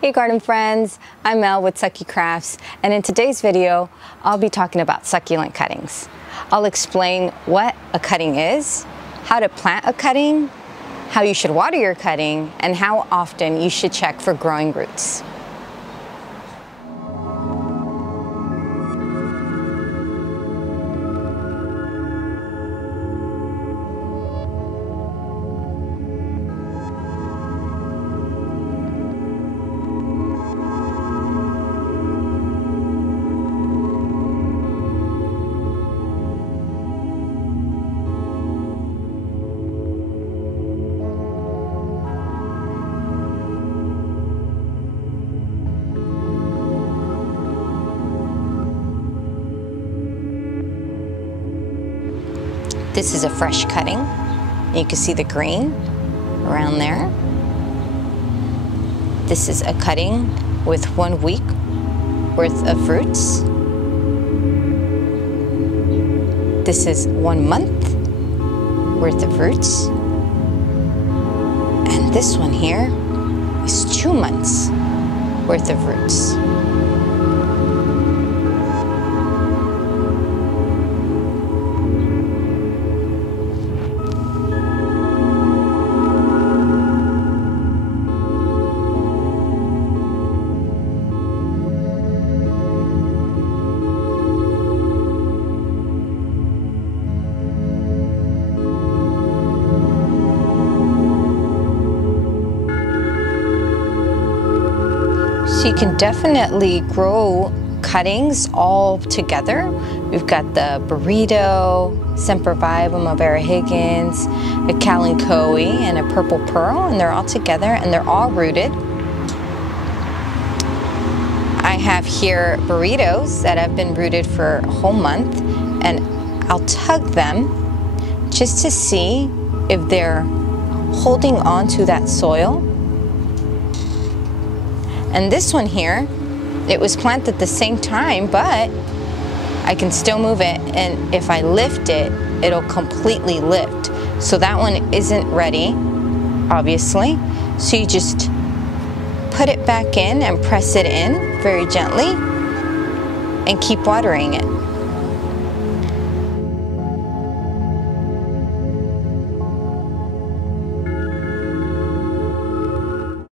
Hey garden friends, I'm Mel with Sucky Crafts, and in today's video I'll be talking about succulent cuttings. I'll explain what a cutting is, how to plant a cutting, how you should water your cutting, and how often you should check for growing roots. This is a fresh cutting. You can see the green around there. This is a cutting with 1 week worth of fruits. This is 1 month worth of fruits. And this one here is 2 months worth of fruits. So you can definitely grow cuttings all together. We've got the burrito, sempervivum of Vera Higgins, a kalanchoe, and a purple pearl, and they're all together and they're all rooted. I have here burritos that have been rooted for a whole month, and I'll tug them just to see if they're holding on to that soil. And this one here, it was planted at the same time, but I can still move it, and if I lift it, it'll completely lift. So that one isn't ready, obviously. So you just put it back in and press it in very gently and keep watering it.